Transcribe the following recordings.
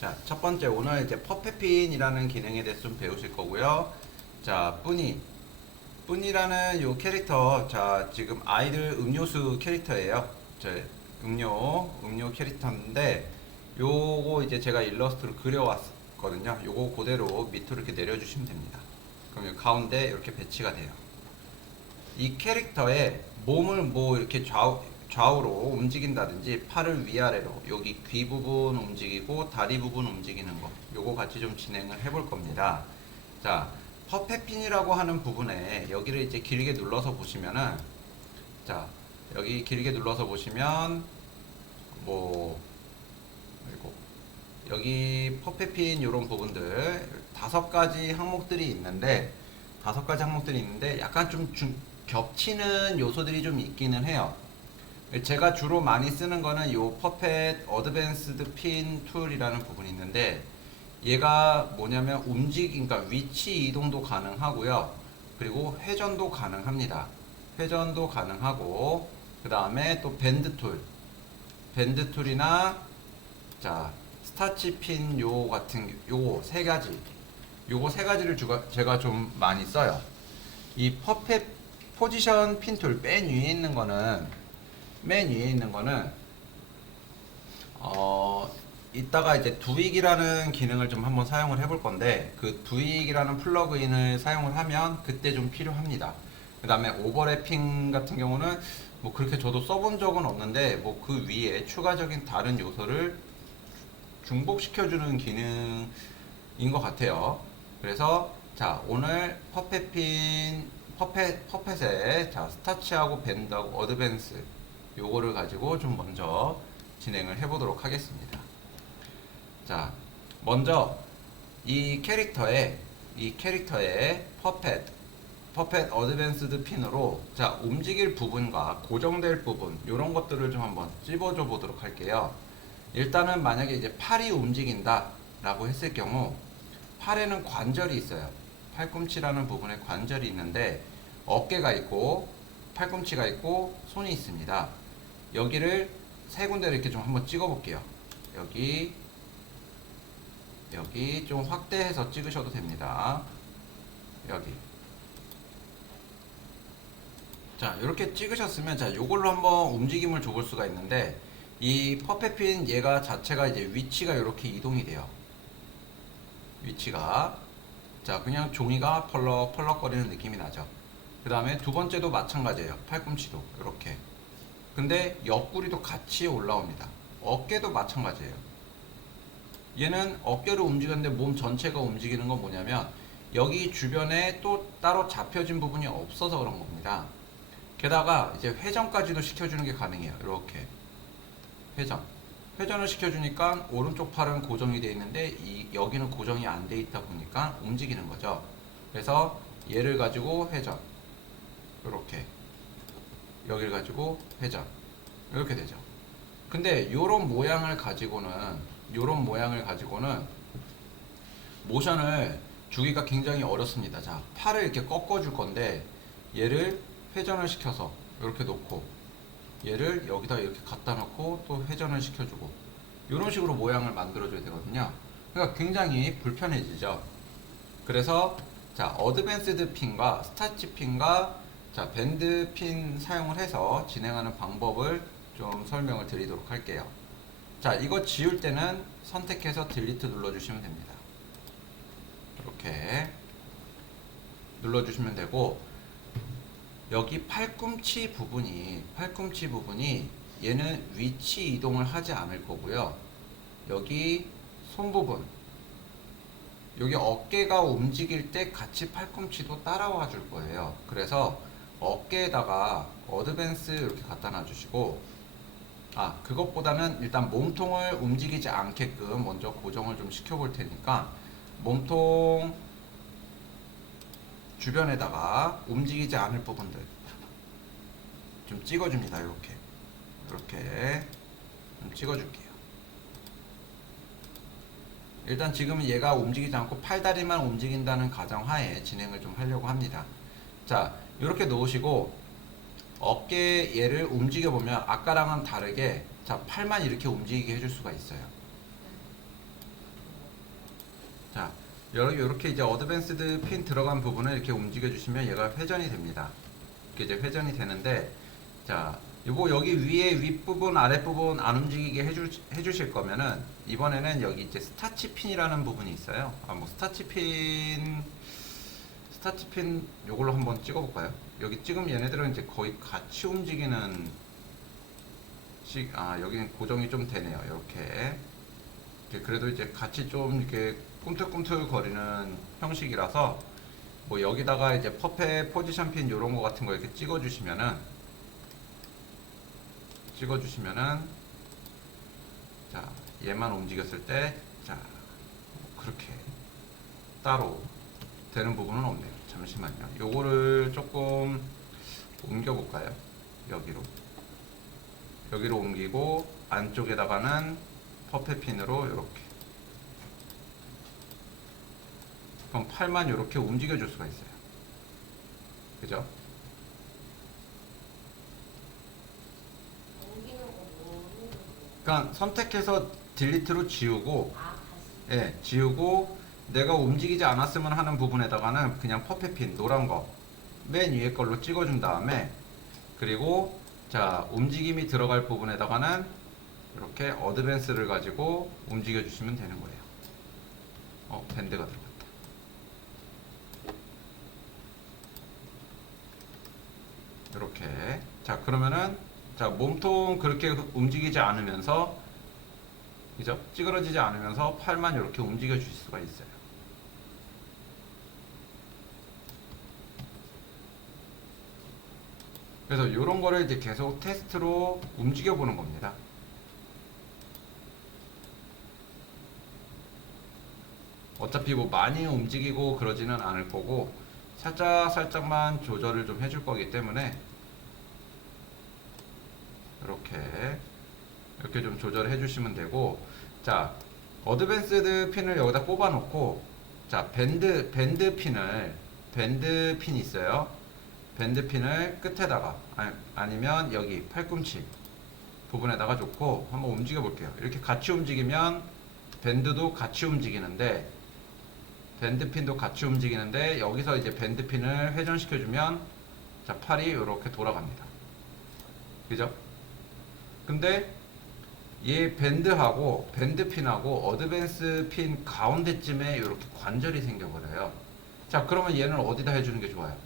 자, 첫 번째 오늘 이제 퍼펫핀이라는 기능에 대해서 좀 배우실 거고요. 자, 뿌니라는 요 캐릭터, 자, 지금 아이들 음료수 캐릭터예요. 음료 캐릭터인데 요거 이제 제가 일러스트로 그려왔거든요. 요거 그대로 밑으로 이렇게 내려주시면 됩니다. 그럼 요 가운데 이렇게 배치가 돼요. 이 캐릭터의 몸을 뭐 이렇게 좌우로 움직인다든지 팔을 위아래로 여기 귀 부분 움직이고 다리 부분 움직이는 거 요거 같이 좀 진행을 해볼 겁니다. 자, 퍼펫핀이라고 하는 부분에 여기를 이제 길게 눌러서 보시면은, 자, 여기 길게 눌러서 보시면 뭐 그리고 여기 퍼펫핀 요런 부분들 5가지 항목들이 있는데, 약간 좀 겹치는 요소들이 좀 있기는 해요. 제가 주로 많이 쓰는 거는 요 퍼펫 어드밴스드 핀 툴이라는 부분이 있는데, 얘가 뭐냐면 그러니까 위치 이동도 가능하고요. 그리고 회전도 가능합니다. 회전도 가능하고, 그 다음에 또 밴드 툴이나, 자, 스타치 핀 요거 세 가지를 제가 좀 많이 써요. 이 퍼펫 포지션 핀 툴 맨 위에 있는 거는 이따가 이제 두익이라는 기능을 좀 한번 사용을 해볼 건데, 그 두익이라는 플러그인을 사용을 하면 그때 좀 필요합니다. 그 다음에 오버래핑 같은 경우는 뭐 그렇게 저도 써본 적은 없는데, 뭐 그 위에 추가적인 다른 요소를 중복시켜주는 기능인 것 같아요. 그래서 자, 오늘 퍼펫에 자, 스타치하고 밴드하고 어드밴스 요거를 가지고 좀 먼저 진행을 해보도록 하겠습니다. 자, 먼저 이 캐릭터에 퍼펫 어드밴스드 핀으로, 자, 움직일 부분과 고정될 부분 이런 것들을 좀 한번 찝어줘 보도록 할게요. 일단은 만약에 이제 팔이 움직인다 라고 했을 경우, 팔에는 관절이 있어요. 팔꿈치라는 부분에 관절이 있는데, 어깨가 있고 팔꿈치가 있고 손이 있습니다. 여기를 세 군데를 이렇게 좀 한번 찍어 볼게요. 여기 좀 확대해서 찍으셔도 됩니다. 여기. 자, 이렇게 찍으셨으면, 자, 요걸로 한번 움직임을 줘볼 수가 있는데, 이 퍼펫핀 얘가 자체가 이제 위치가 이렇게 이동이 돼요. 위치가. 자, 그냥 종이가 펄럭펄럭 거리는 느낌이 나죠. 그 다음에 두 번째도 마찬가지예요. 팔꿈치도 이렇게. 근데 옆구리도 같이 올라옵니다. 어깨도 마찬가지예요. 얘는 어깨를 움직였는데 몸 전체가 움직이는 건 뭐냐면, 여기 주변에 또 따로 잡혀진 부분이 없어서 그런 겁니다. 게다가 이제 회전까지도 시켜주는 게 가능해요. 이렇게 회전을 시켜주니까 오른쪽 팔은 고정이 되어 있는데 여기는 고정이 안 돼 있다 보니까 움직이는 거죠. 그래서 얘를 가지고 회전, 이렇게, 여기를 가지고 회전, 이렇게 되죠. 근데 요런 모양을 가지고는 모션을 주기가 굉장히 어렵습니다. 자, 팔을 이렇게 꺾어 줄 건데, 얘를 회전을 시켜서 이렇게 놓고, 얘를 여기다 이렇게 갖다 놓고 또 회전을 시켜주고, 이런 식으로 모양을 만들어 줘야 되거든요. 그러니까 굉장히 불편해지죠. 그래서 자, 어드밴스드 핀과 스타치 핀과, 자, 밴드 핀 사용을 해서 진행하는 방법을 좀 설명을 드리도록 할게요. 자, 이거 지울 때는 선택해서 딜리트 눌러주시면 됩니다. 이렇게 눌러주시면 되고, 여기 팔꿈치 부분이 얘는 위치 이동을 하지 않을 거고요. 여기 손 부분, 여기 어깨가 움직일 때 같이 팔꿈치도 따라와 줄 거예요. 그래서 어깨에다가 어드밴스 이렇게 갖다 놔주시고, 그것보다는 일단 몸통을 움직이지 않게끔 먼저 고정을 좀 시켜볼 테니까, 몸통 주변에다가 움직이지 않을 부분들 좀 찍어줍니다. 이렇게 좀 찍어줄게요. 일단 지금 얘가 움직이지 않고 팔다리만 움직인다는 가정하에 진행을 좀 하려고 합니다. 자, 이렇게 놓으시고, 어깨 얘를 움직여 보면 아까랑은 다르게, 자, 팔만 이렇게 움직이게 해줄 수가 있어요. 자, 이렇게 이제 어드밴스드 핀 들어간 부분을 이렇게 움직여 주시면 얘가 회전이 됩니다. 이렇게 이제 회전이 되는데, 자, 요거 여기 위에 윗부분, 아랫부분 안 움직이게 해주실 거면은, 이번에는 여기 이제 스타치 핀이라는 부분이 있어요. 뭐 스타치 핀 요걸로 한번 찍어볼까요? 여기 찍으면 얘네들은 이제 거의 같이 움직이는 여기는 고정이 좀 되네요. 이렇게. 그래도 이제 같이 좀 이렇게 꿈틀꿈틀 거리는 형식이라서, 뭐 여기다가 이제 퍼펫 포지션 핀 요런 거 같은 거 이렇게 찍어주시면은, 자, 얘만 움직였을 때, 자, 그렇게 따로 되는 부분은 없네요. 잠시만요. 요거를 조금 옮겨볼까요? 여기로 옮기고, 안쪽에다가는 퍼펫 핀으로 이렇게. 그럼 팔만 이렇게 움직여 줄 수가 있어요. 그죠? 그러니까 선택해서 딜리트로 지우고, 예, 지우고 내가 움직이지 않았으면 하는 부분에다가는 그냥 퍼펫핀 노란 거 맨 위에 걸로 찍어준 다음에, 그리고 자, 움직임이 들어갈 부분에다가는 이렇게 어드밴스를 가지고 움직여 주시면 되는 거예요. 밴드가 들어갔다. 이렇게. 자, 그러면은, 자, 몸통 그렇게 움직이지 않으면서, 그죠? 찌그러지지 않으면서 팔만 이렇게 움직여 주실 수가 있어요. 그래서 이런 거를 이제 계속 테스트로 움직여 보는 겁니다. 어차피 뭐 많이 움직이고 그러지는 않을 거고, 살짝만 조절을 좀 해줄 거기 때문에, 이렇게 좀 조절해 주시면 되고, 자, 어드밴스드 핀을 여기다 꼽아 놓고, 자, 밴드 핀이 있어요. 밴드 핀을 끝에다가, 아니면 여기 팔꿈치 부분에다가 놓고 한번 움직여 볼게요. 이렇게 같이 움직이면 밴드도 같이 움직이는데, 밴드핀도 같이 움직이는데, 여기서 이제 밴드핀을 회전시켜주면, 자, 팔이 이렇게 돌아갑니다. 그죠? 근데 얘 밴드핀하고 어드밴스 핀 가운데쯤에 이렇게 관절이 생겨버려요. 자, 그러면 얘는 어디다 해주는 게 좋아요?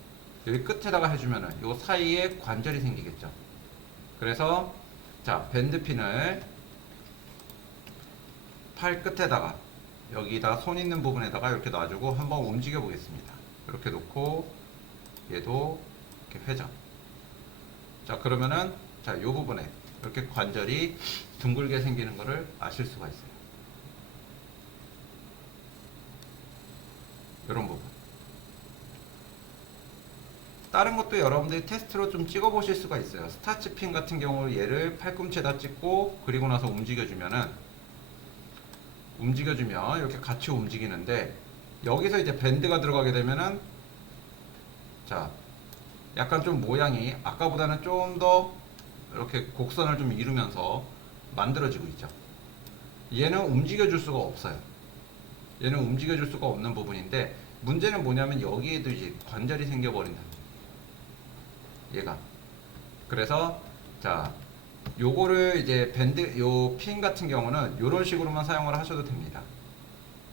여기 끝에다가 해주면은 요 사이에 관절이 생기겠죠. 그래서 자, 밴드핀을 팔 끝에다가, 여기다 손 있는 부분에다가 이렇게 놔주고 한번 움직여 보겠습니다. 이렇게 놓고 얘도 이렇게 회전. 자, 그러면은 자, 요 부분에 이렇게 관절이 둥글게 생기는 것을 아실 수가 있어요. 이런 부분. 다른 것도 여러분들이 테스트로 좀 찍어 보실 수가 있어요. 스타치 핀 같은 경우 얘를 팔꿈치에다 찍고, 그리고 나서 움직여주면 이렇게 같이 움직이는데, 여기서 이제 밴드가 들어가게 되면은, 자, 약간 좀 모양이 아까보다는 좀 더 이렇게 곡선을 좀 이루면서 만들어지고 있죠. 얘는 움직여줄 수가 없어요. 얘는 움직여줄 수가 없는 부분인데, 문제는 뭐냐면 여기에도 이제 관절이 생겨버린다. 얘가. 그래서 자, 요거를 이제 요 핀 같은 경우는 요런 식으로만 사용을 하셔도 됩니다.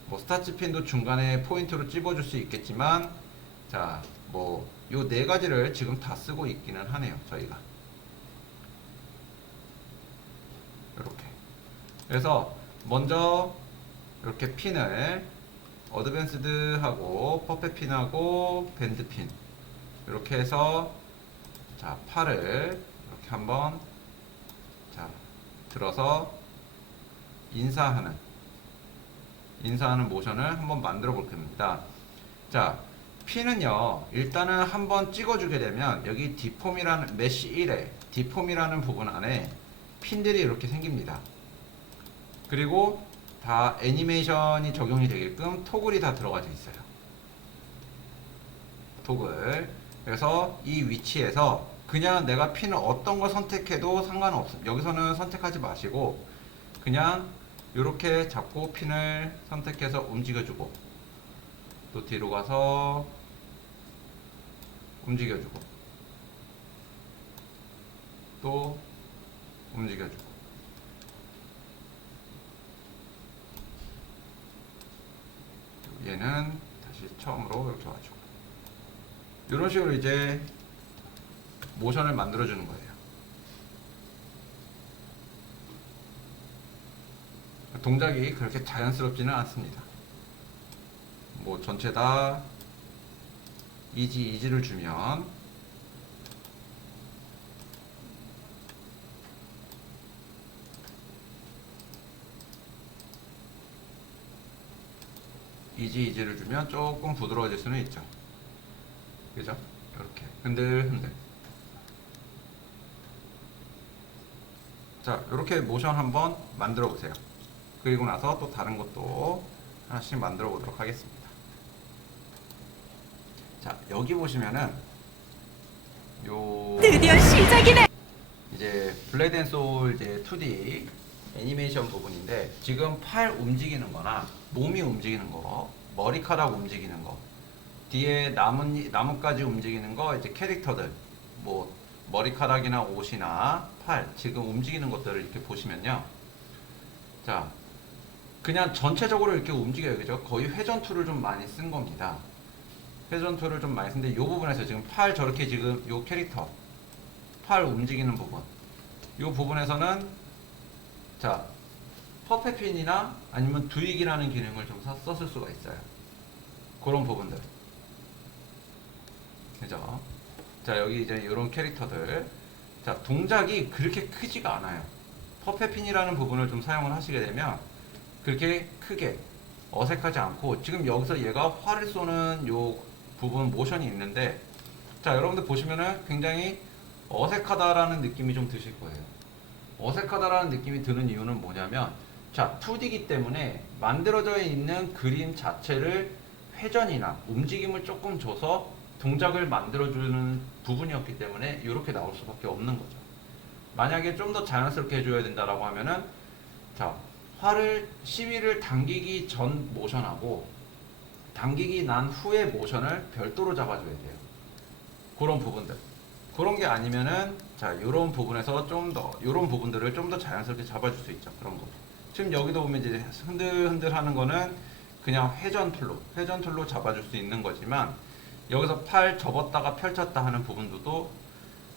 뭐 스타치 핀도 중간에 포인트로 찝어줄 수 있겠지만, 자, 뭐 요 네 가지를 지금 다 쓰고 있기는 하네요, 저희가. 이렇게. 그래서 먼저 이렇게 핀을 어드밴스드하고 퍼펫 핀하고 밴드 핀 이렇게 해서, 자, 팔을 이렇게 한번, 자, 들어서 인사하는 모션을 한번 만들어 볼 겁니다. 자, 핀은요, 일단은 한번 찍어주게 되면 여기 디폼이라는 메쉬 1에 디폼이라는 부분 안에 핀들이 이렇게 생깁니다. 그리고 다 애니메이션이 적용이 되게끔 토글이 다 들어가져 있어요. 토글. 그래서 이 위치에서 그냥 내가 핀을 어떤 걸 선택해도 상관없습니다. 여기서는 선택하지 마시고 그냥 이렇게 잡고 핀을 선택해서 움직여주고 또 뒤로 가서 움직여주고 또 움직여주고 얘는 다시 처음으로 이렇게 와주고 이런 식으로 이제 모션을 만들어주는 거예요. 동작이 그렇게 자연스럽지는 않습니다. 뭐 전체 다 이지를 주면 이지를 주면 조금 부드러워질 수는 있죠. 그죠? 이렇게 흔들흔들. 자, 이렇게 모션 한번 만들어 보세요. 그리고 나서 또 다른 것도 하나씩 만들어 보도록 하겠습니다. 자, 여기 보시면은 요 드디어 시작이네. 이제 블레드 앤 소울 이제 2D 애니메이션 부분인데 지금 팔 움직이는 거나 몸이 움직이는 거, 머리카락 움직이는 거, 뒤에 나뭇가지 움직이는 거, 이제 캐릭터들 뭐 머리카락이나 옷이나 팔 지금 움직이는 것들을 이렇게 보시면요. 자, 그냥 전체적으로 이렇게 움직여요. 그죠? 거의 회전 툴을 좀 많이 쓴 겁니다. 회전 툴을 좀 많이 쓴데 이 부분에서 지금 팔 저렇게 지금 요 캐릭터 팔 움직이는 부분 이 부분에서는 자 퍼펫핀이나 아니면 두익이라는 기능을 좀 썼을 수가 있어요. 그런 부분들 그죠? 자 여기 이제 이런 캐릭터들 자 동작이 그렇게 크지가 않아요. 퍼펫핀이라는 부분을 좀 사용을 하시게 되면 그렇게 크게 어색하지 않고 지금 여기서 얘가 활을 쏘는 요 부분 모션이 있는데 자 여러분들 보시면은 굉장히 어색하다라는 느낌이 좀 드실 거예요. 어색하다라는 느낌이 드는 이유는 뭐냐면 자 2D이기 때문에 만들어져 있는 그림 자체를 회전이나 움직임을 조금 줘서 동작을 만들어주는 부분이었기 때문에 이렇게 나올 수밖에 없는 거죠. 만약에 좀 더 자연스럽게 해줘야 된다라고 하면은 자 활을 시위를 당기기 전 모션하고 당기기 난 후의 모션을 별도로 잡아줘야 돼요. 그런 부분들. 그런 게 아니면은 자 이런 부분에서 좀 더 이런 부분들을 좀 더 자연스럽게 잡아줄 수 있죠. 그런 거. 지금 여기도 보면 이제 흔들흔들 하는 거는 그냥 회전 툴로 잡아줄 수 있는 거지만 여기서 팔 접었다가 펼쳤다 하는 부분도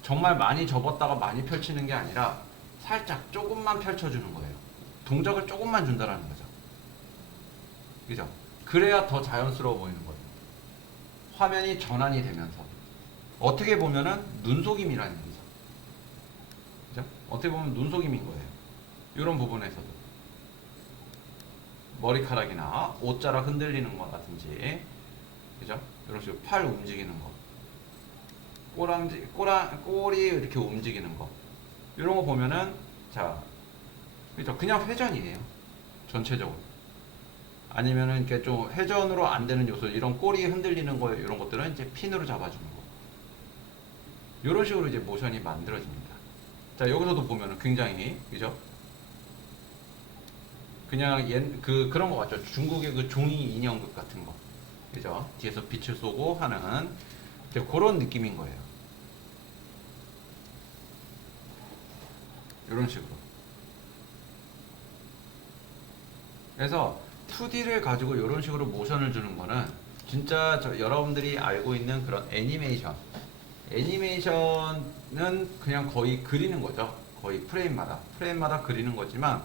정말 많이 접었다가 많이 펼치는 게 아니라 살짝 조금만 펼쳐주는 거예요. 동작을 조금만 준다라는 거죠. 그죠? 그래야 더 자연스러워 보이는 거예요. 화면이 전환이 되면서 어떻게 보면은 눈속임이라는 얘기죠. 그죠? 어떻게 보면 눈속임인 거예요. 이런 부분에서도 머리카락이나 옷자락 흔들리는 거라든지 그죠? 이런 식으로 팔 움직이는 거 꼬리 이렇게 움직이는 거 이런 거 보면은 자 그죠? 그냥 회전이에요. 전체적으로. 아니면은 이렇게 좀 회전으로 안 되는 요소, 이런 꼬리 흔들리는 거, 이런 것들은 이제 핀으로 잡아주는 거. 이런 식으로 이제 모션이 만들어집니다. 자, 여기서도 보면은 굉장히, 그죠? 그냥 그런 거 같죠? 중국의 그 종이 인형극 같은 거. 그죠? 뒤에서 빛을 쏘고 하는 이제 그런 느낌인 거예요. 이런 식으로. 그래서 2D를 가지고 이런 식으로 모션을 주는 거는 진짜 여러분들이 알고 있는 그런 애니메이션은 그냥 거의 그리는 거죠. 거의 프레임마다 그리는 거지만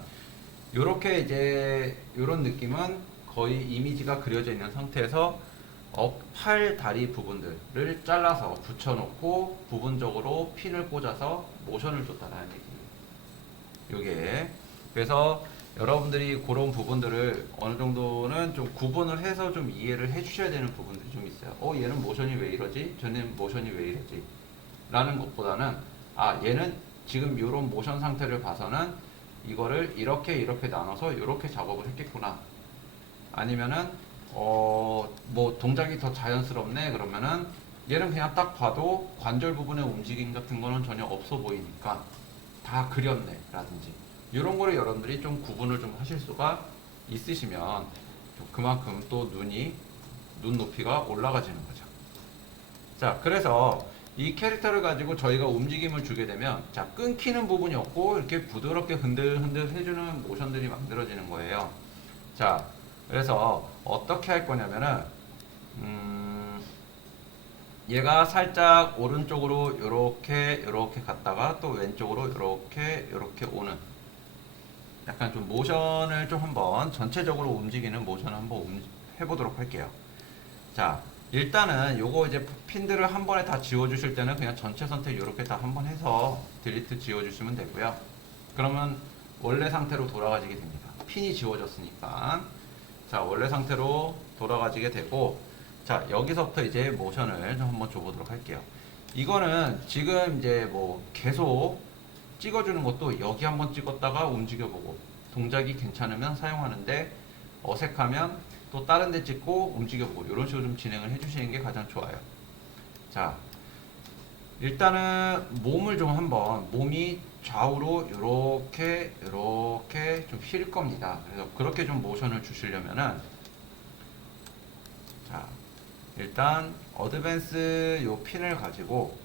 요렇게 이제 요런 느낌은 거의 이미지가 그려져 있는 상태에서 팔, 다리 부분들을 잘라서 붙여놓고 부분적으로 핀을 꽂아서 모션을 줬다라는 얘기예요. 요게 그래서 여러분들이 그런 부분들을 어느 정도는 좀 구분을 해서 좀 이해를 해 주셔야 되는 부분들이 좀 있어요. 얘는 모션이 왜 이러지? 쟤는 모션이 왜 이러지? 라는 것보다는 얘는 지금 이런 모션 상태를 봐서는 이거를 이렇게 나눠서 이렇게 작업을 했겠구나. 아니면은 뭐 동작이 더 자연스럽네 그러면은 얘는 그냥 딱 봐도 관절 부분의 움직임 같은 거는 전혀 없어 보이니까 다 그렸네 라든지 이런 거를 여러분들이 좀 구분을 좀 하실 수가 있으시면 그만큼 또 눈 높이가 올라가지는 거죠. 자, 그래서 이 캐릭터를 가지고 저희가 움직임을 주게 되면 자, 끊기는 부분이 없고 이렇게 부드럽게 흔들흔들 해주는 모션들이 만들어지는 거예요. 자, 그래서 어떻게 할 거냐면은 얘가 살짝 오른쪽으로 요렇게 갔다가 또 왼쪽으로 요렇게 오는 약간 좀 모션을 좀 한번 전체적으로 움직이는 모션을 한번 해보도록 할게요. 자, 일단은 요거 이제 핀들을 한 번에 다 지워주실 때는 그냥 전체 선택 요렇게 다 한 번 해서 딜리트 지워주시면 되고요. 그러면 원래 상태로 돌아가지게 됩니다. 핀이 지워졌으니까. 자, 원래 상태로 돌아가지게 되고, 자, 여기서부터 이제 모션을 좀 한번 줘보도록 할게요. 이거는 지금 이제 뭐 계속 찍어주는 것도 여기 한번 찍었다가 움직여보고, 동작이 괜찮으면 사용하는데 어색하면 또 다른 데 찍고 움직여보고 이런 식으로 좀 진행을 해주시는 게 가장 좋아요. 자, 일단은 몸을 좀 한번 몸이 좌우로 이렇게 좀 휠 겁니다. 그래서 그렇게 좀 모션을 주시려면은 자, 일단 어드밴스 요 핀을 가지고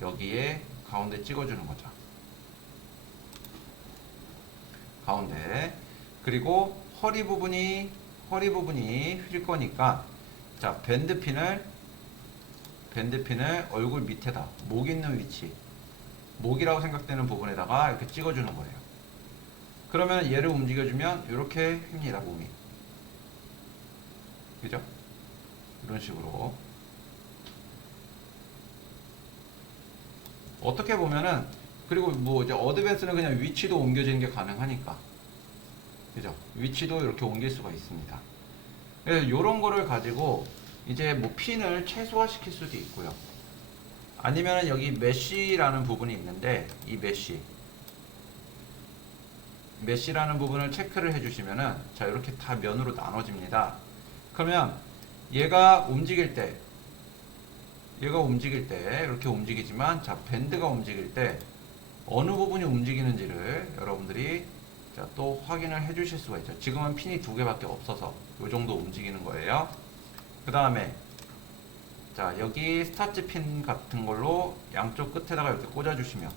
여기에 가운데 찍어주는 거죠. 가운데. 그리고 허리 부분이 휠 거니까 자, 밴드핀을 얼굴 밑에다 목 있는 위치, 목이라고 생각되는 부분에다가 이렇게 찍어주는 거예요. 그러면 얘를 움직여주면 이렇게 휩니다, 몸이. 그죠? 이런 식으로. 어떻게 보면은, 그리고 뭐 이제 어드밴스는 그냥 위치도 옮겨지는 게 가능하니까. 그죠? 위치도 이렇게 옮길 수가 있습니다. 그래서 이런 거를 가지고 이제 뭐 핀을 최소화시킬 수도 있고요. 아니면 여기 메쉬라는 부분이 있는데 이 메쉬라는 부분을 체크를 해주시면은 자, 이렇게 다 면으로 나눠집니다. 그러면 얘가 움직일 때 이렇게 움직이지만 자, 밴드가 움직일 때 어느 부분이 움직이는지를 여러분들이 자, 또 확인을 해 주실 수가 있죠. 지금은 핀이 두 개밖에 없어서 이 정도 움직이는 거예요. 그 다음에 자, 여기 스타트 핀 같은 걸로 양쪽 끝에다가 이렇게 꽂아 주시면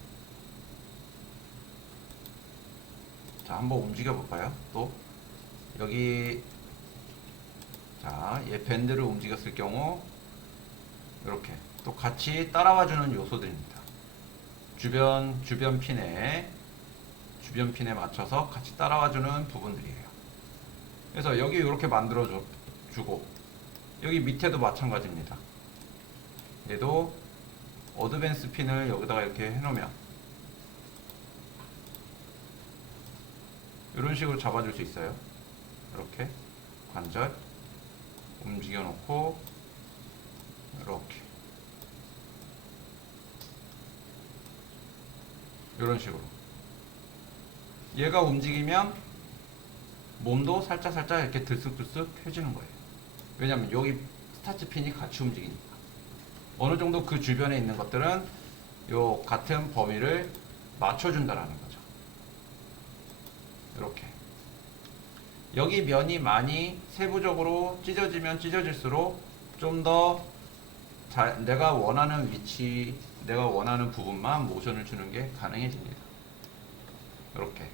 자, 한번 움직여 볼까요? 또 여기 자, 얘 밴드를 움직였을 경우 이렇게 또 같이 따라와 주는 요소들입니다. 주변 핀에 맞춰서 같이 따라와 주는 부분들이에요. 그래서 여기 이렇게 만들어 주고 여기 밑에도 마찬가지입니다. 얘도 어드밴스 핀을 여기다가 이렇게 해놓으면 이런 식으로 잡아줄 수 있어요. 이렇게 관절 움직여 놓고 이렇게 이런 식으로 얘가 움직이면 몸도 살짝 이렇게 들쑥들쑥 펴지는 거예요. 왜냐면 여기 스타트 핀이 같이 움직이니까. 어느 정도 그 주변에 있는 것들은 요 같은 범위를 맞춰준다라는 거죠. 이렇게. 여기 면이 많이 세부적으로 찢어지면 찢어질수록 좀 더 내가 원하는 위치, 내가 원하는 부분만 모션을 주는 게 가능해집니다. 이렇게.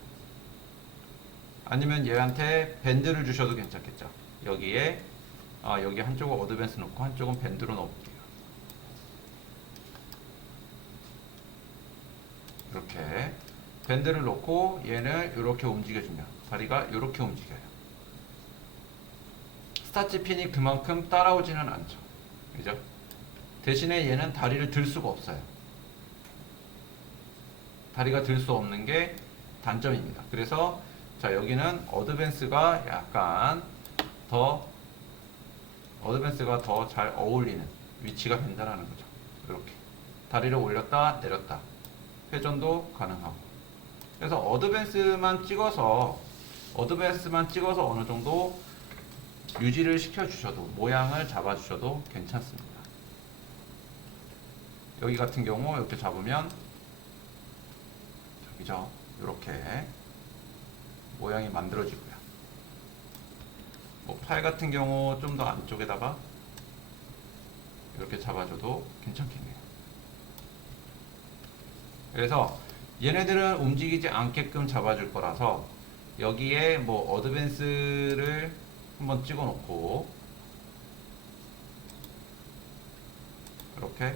아니면 얘한테 밴드를 주셔도 괜찮겠죠. 여기에 여기 한쪽은 어드밴스 놓고 한쪽은 밴드로 넣어볼게요. 이렇게 밴드를 놓고 얘는 이렇게 움직여주면 다리가 이렇게 움직여요. 스타트 핀이 그만큼 따라오지는 않죠. 그죠? 대신에 얘는 다리를 들 수가 없어요. 다리가 들 수 없는 게 단점입니다. 그래서 자, 여기는 어드밴스가 약간 더 잘 어울리는 위치가 된다는 거죠. 이렇게 다리를 올렸다 내렸다 회전도 가능하고. 그래서 어드밴스만 찍어서 어느 정도 유지를 시켜주셔도 모양을 잡아주셔도 괜찮습니다. 여기 같은 경우 이렇게 잡으면 저기죠. 이렇게 모양이 만들어지고요. 뭐 팔 같은 경우 좀 더 안쪽에다가 이렇게 잡아줘도 괜찮겠네요. 그래서 얘네들은 움직이지 않게끔 잡아줄 거라서 여기에 뭐 어드밴스를 한번 찍어 놓고 이렇게,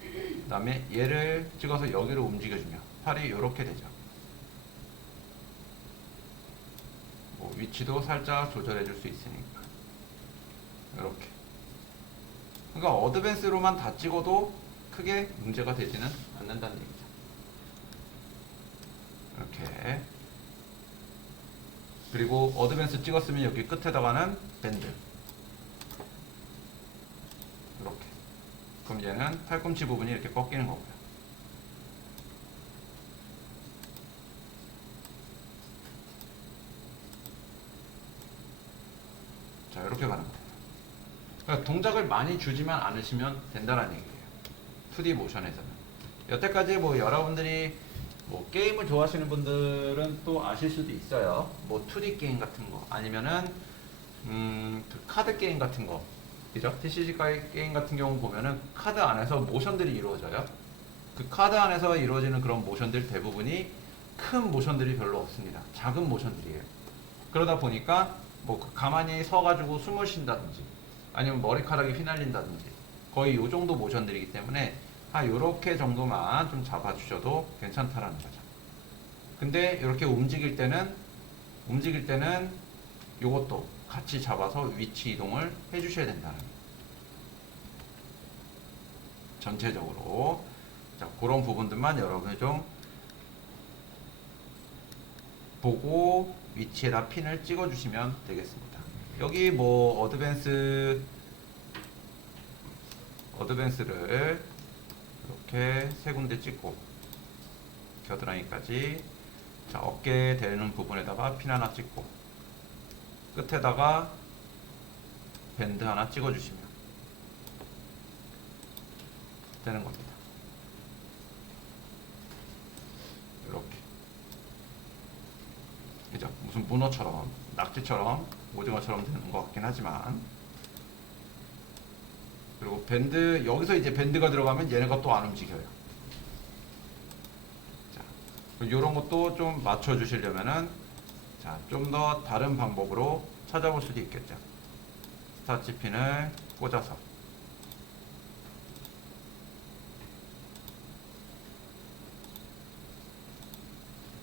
그 다음에 얘를 찍어서 여기로 움직여주면 팔이 이렇게 되죠. 뭐 위치도 살짝 조절해 줄 수 있으니까 이렇게. 그러니까 어드밴스로만 다 찍어도 크게 문제가 되지는 않는다는 얘기죠. 이렇게. 그리고 어드밴스 찍었으면 여기 끝에다가는 밴드 이렇게. 그럼 얘는 팔꿈치 부분이 이렇게 꺾이는 거고요. 자, 이렇게 가는 거예요. 그러니까 동작을 많이 주지만 않으시면 된다는 얘기예요. 2D 모션에서는. 여태까지 뭐 여러분들이 뭐 게임을 좋아하시는 분들은 또 아실 수도 있어요. 뭐 2D 게임 같은 거 아니면은 그 카드 게임 같은 거, 그죠? TCG 게임 같은 경우 보면은 카드 안에서 모션들이 이루어져요. 그 카드 안에서 이루어지는 그런 모션들 대부분이 큰 모션들이 별로 없습니다. 작은 모션들이에요. 그러다 보니까 뭐 가만히 서가지고 숨을 쉰다든지 아니면 머리카락이 휘날린다든지 거의 요 정도 모션들이기 때문에 요렇게 정도만 좀 잡아주셔도 괜찮다라는 거죠. 근데 이렇게 움직일 때는 요것도 같이 잡아서 위치 이동을 해주셔야 된다는 거예요. 전체적으로. 자, 그런 부분들만 여러분이 좀 보고 위치에다 핀을 찍어주시면 되겠습니다. 여기 뭐 어드밴스를 이렇게 세 군데 찍고 겨드랑이까지, 자, 어깨 되는 부분에다가 핀 하나 찍고 끝에다가 밴드 하나 찍어주시면 되는 겁니다. 이렇게. 그죠? 무슨 문어처럼, 낙지처럼, 오징어처럼 되는 것 같긴 하지만. 그리고 밴드, 여기서 이제 밴드가 들어가면 얘네가 또 안 움직여요. 자, 이런 것도 좀 맞춰주시려면은, 자, 좀 더 다른 방법으로 찾아볼 수도 있겠죠. 스타치 핀을 꽂아서.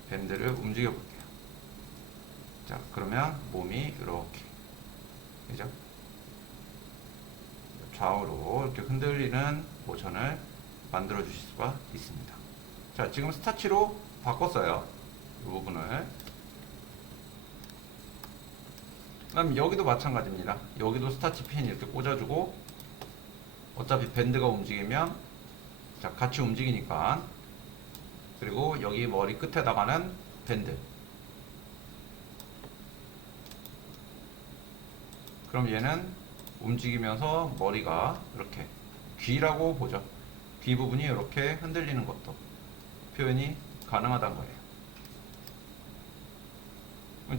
밴드를 움직여 볼게요. 자, 그러면 몸이 이렇게, 그죠? 좌우로 이렇게 흔들리는 모션을 만들어 주실 수가 있습니다. 자, 지금 스타치로 바꿨어요. 이 부분을. 그럼 여기도 마찬가지입니다. 여기도 스타치 핀 이렇게 꽂아주고, 어차피 밴드가 움직이면, 자, 같이 움직이니까. 그리고 여기 머리 끝에다가는 밴드. 그럼 얘는 움직이면서 머리가 이렇게, 귀라고 보죠. 귀 부분이 이렇게 흔들리는 것도 표현이 가능하다는 거예요.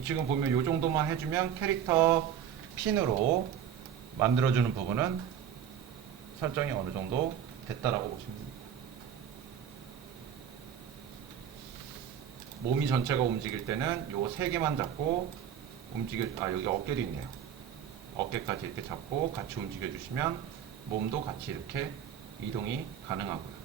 지금 보면 이 정도만 해주면 캐릭터 핀으로 만들어주는 부분은 설정이 어느 정도 됐다라고 보시면 됩니다. 몸이 전체가 움직일 때는 요 세 개만 잡고 여기 어깨도 있네요. 어깨까지 이렇게 잡고 같이 움직여 주시면 몸도 같이 이렇게 이동이 가능하고요.